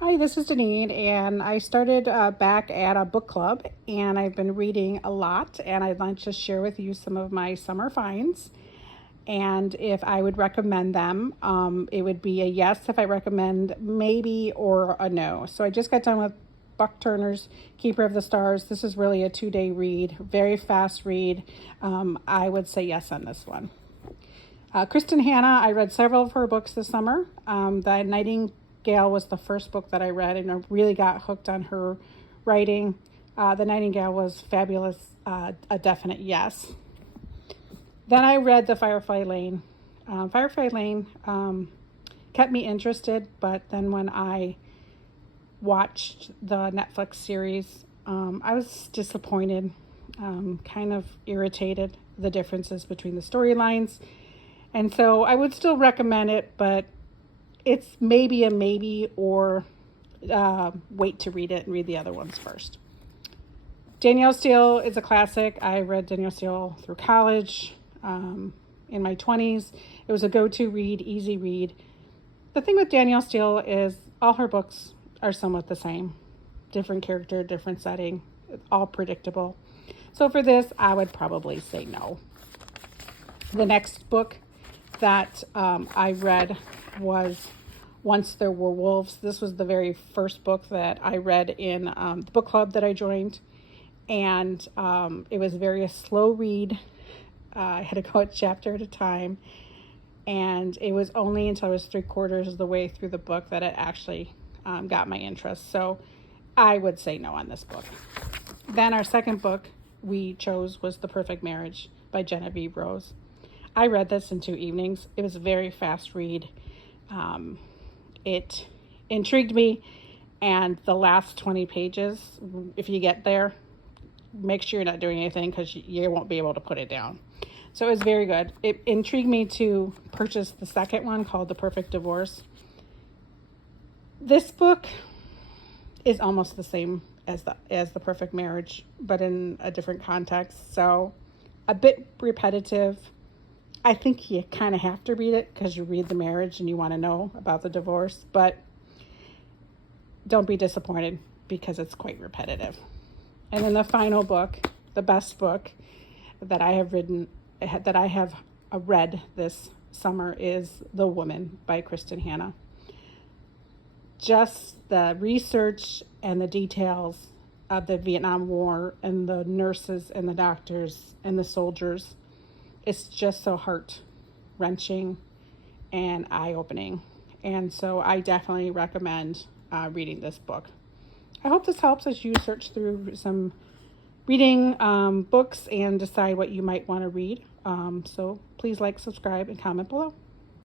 Hi, this is Deneen, and I started back at a book club, and I've been reading a lot, and I'd like to share with you some of my summer finds. And if I would recommend them, it would be a yes if I recommend maybe or a no. So I just got done with Buck Turner's Keeper of the Stars. This is really a 2 day read, very fast read. I would say yes on this one. Kristen Hanna, I read several of her books this summer. The Nightingale was the first book that I read, and I really got hooked on her writing. The Nightingale was fabulous, a definite yes. Then I read The Firefly Lane. Firefly Lane kept me interested, but then when I watched the Netflix series, I was disappointed, kind of irritated, the differences between the storylines. And so I would still recommend it, but it's maybe a maybe or wait to read it and read the other ones first. Danielle Steele is a classic. I read Danielle Steele through college, in my 20s. It was a go-to read, easy read. The thing with Danielle Steele is all her books are somewhat the same. Different character, different setting, all predictable. So for this, I would probably say no. The next book that I read was Once There Were Wolves. This was the very first book that I read in the book club that I joined. And it was very a slow read. I had to go a chapter at a time. And it was only until I was 3/4 of the way through the book that it actually got my interest. So I would say no on this book. Then our second book we chose was The Perfect Marriage by Genevieve Rose. I read this in 2 evenings. It was a very fast read. It intrigued me, and the last 20 pages, if you get there, make sure you're not doing anything because you won't be able to put it down. So it was very good. It intrigued me to purchase the second one called The Perfect Divorce. This book is almost the same as the Perfect Marriage, but in a different context. So a bit repetitive. I think you kind of have to read it because you read the marriage and you want to know about the divorce, but don't be disappointed because it's quite repetitive. And then the final book, the best book that I have read this summer is The Woman by Kristen Hanna. Just the research and the details of the Vietnam War and the nurses and the doctors and the soldiers. It's just so heart-wrenching and eye-opening. And so I definitely recommend reading this book. I hope this helps as you search through some reading books and decide what you might want to read. So please like, subscribe, and comment below.